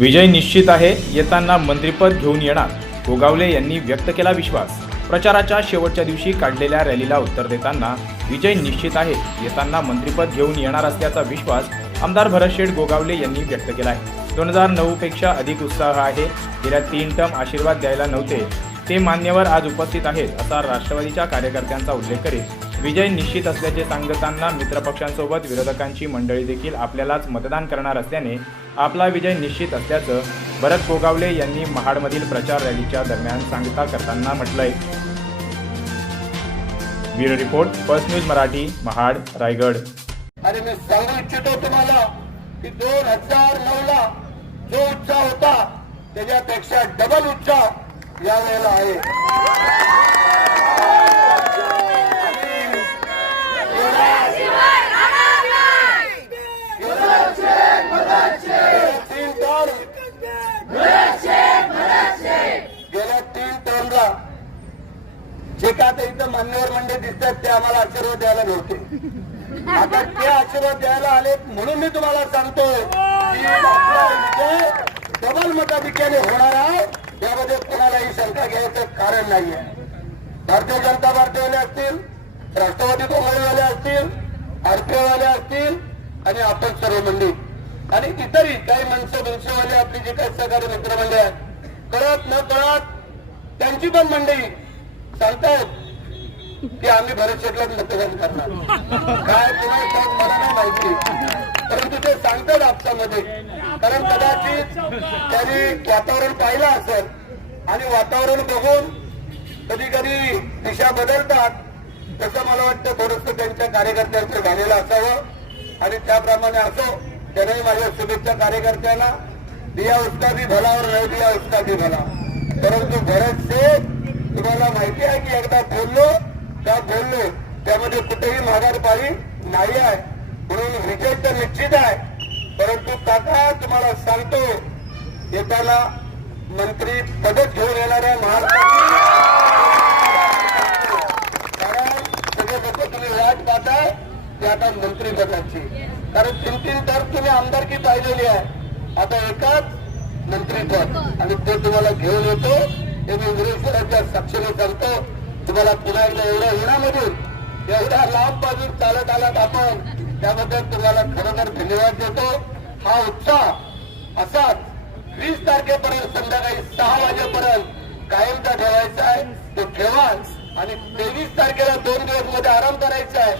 विजय निश्चित आहे येताना मंत्रिपद घेऊन येणार गोगावले यांनी व्यक्त केला विश्वास. प्रचाराच्या शेवटच्या दिवशी काढलेल्या रॅलीला उत्तर देताना विजय निश्चित आहे येताना मंत्रिपद घेऊन येणार असल्याचा विश्वास आमदार भरत शेठ गोगावले यांनी व्यक्त केला आहे. दोन हजार नऊ पेक्षा अधिक उत्साह आहे गेल्या तीन टर्म आशीर्वाद द्यायला नव्हते ते मान्यवर आज उपस्थित आहेत असा राष्ट्रवादीच्या कार्यकर्त्यांचा उल्लेख करीत विजय निश्चित असल्याचे सांगताना मित्रपक्षांसोबत विरोधकांची मंडळी देखील आपल्यालाच मतदान करणार असल्याने आपला विजय निश्चित असल्याचं भरत गोगावले यांनी महाडमधील प्रचार रॅलीच्या दरम्यान सांगता करताना म्हटलंय. Bureau report first news Marathi Mahad Raigad. आणि मी सांगू इच्छितो तुम्हाला की दोन हजार नऊ ला जो उत्साह होता त्याच्यापेक्षा डबल उत्साह यावेळेला आहे तीन टर्म गेल्या तीन टर्मला जे काय आता इथं मान्यवर मंडळ दिसतात ते आम्हाला आशीर्वाद द्यायला नव्हते. आता ते आशीर्वाद द्यायला आले म्हणून मी तुम्हाला सांगतोय की आपला विजय डबल मताधिक्याने होणार आहे. त्यामध्ये कोणालाही शंका घ्यायचं कारण नाहीये. भारतीय जनता पार्टीवाले असतील राष्ट्रवादी काँग्रेसवाले असतील आरपीओवाले असतील आणि आपण सर्व मंडळी. आणि इतरही काही माणसं मनसेवाले आपली जे काही सहकारी मित्रमंडळी आहेत कळत न कळत त्यांची पण मंडळी सांगतायत की आम्ही भरत शेटला मतदान करणार. काय तुम्हाला सांग मला नाही माहिती. परंतु ते सांगतात आपसामध्ये. कारण कदाचित त्यांनी वातावरण पाहिलं असेल आणि वातावरण बघून कधी कधी दिशा बदलतात. तसं मला वाटतं थोडस त्यांच्या कार्यकर्त्यांचं झालेलं असावं. आणि त्याप्रमाणे असो त्याने माझ्या शुभेच्छा कार्यकर्त्यांना. दिया उसका भी भला और नाही दिया उसका भी भला. परंतु भरत शेठ तुम्हाला माहिती आहे की एकदा बोललो का बोललो त्यामध्ये कुठेही माघार पाळी नाही आहे. म्हणून विजय तर निश्चित आहे. परंतु काका तुम्हाला सांगतो येताना मंत्री पदच घेऊन येणाऱ्या महाराष्ट्राची कारण सगळे लोक तुम्ही वाट पाहताय ते आता मंत्री पदाची. कारण तीन तीन तर तुम्ही आमदारकी पाहिलेली आहे. आता एकाच मंत्रीपद आणि ते तुम्हाला घेऊन येतो. हे मी मुरेश्वराच्या साक्षीने सांगतो तुम्हाला पुन्हा एकदा एवढ्या हिरामधून एवढ्या लांब बाजून चालत आलात आपण त्याबद्दल तुम्हाला खरोखर धन्यवाद देतो. हा उत्साह असाच वीस तारखेपर्यंत संध्याकाळी सहा वाजेपर्यंत कायमचा ठेवायचा आहे. तो ठेवा आणि तेवीस तारखेला दोन दिवसमध्ये आराम करायचा आहे.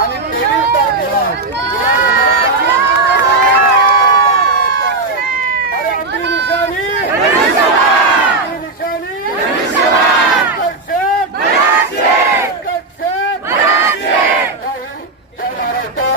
आणि तेवीस तारखेला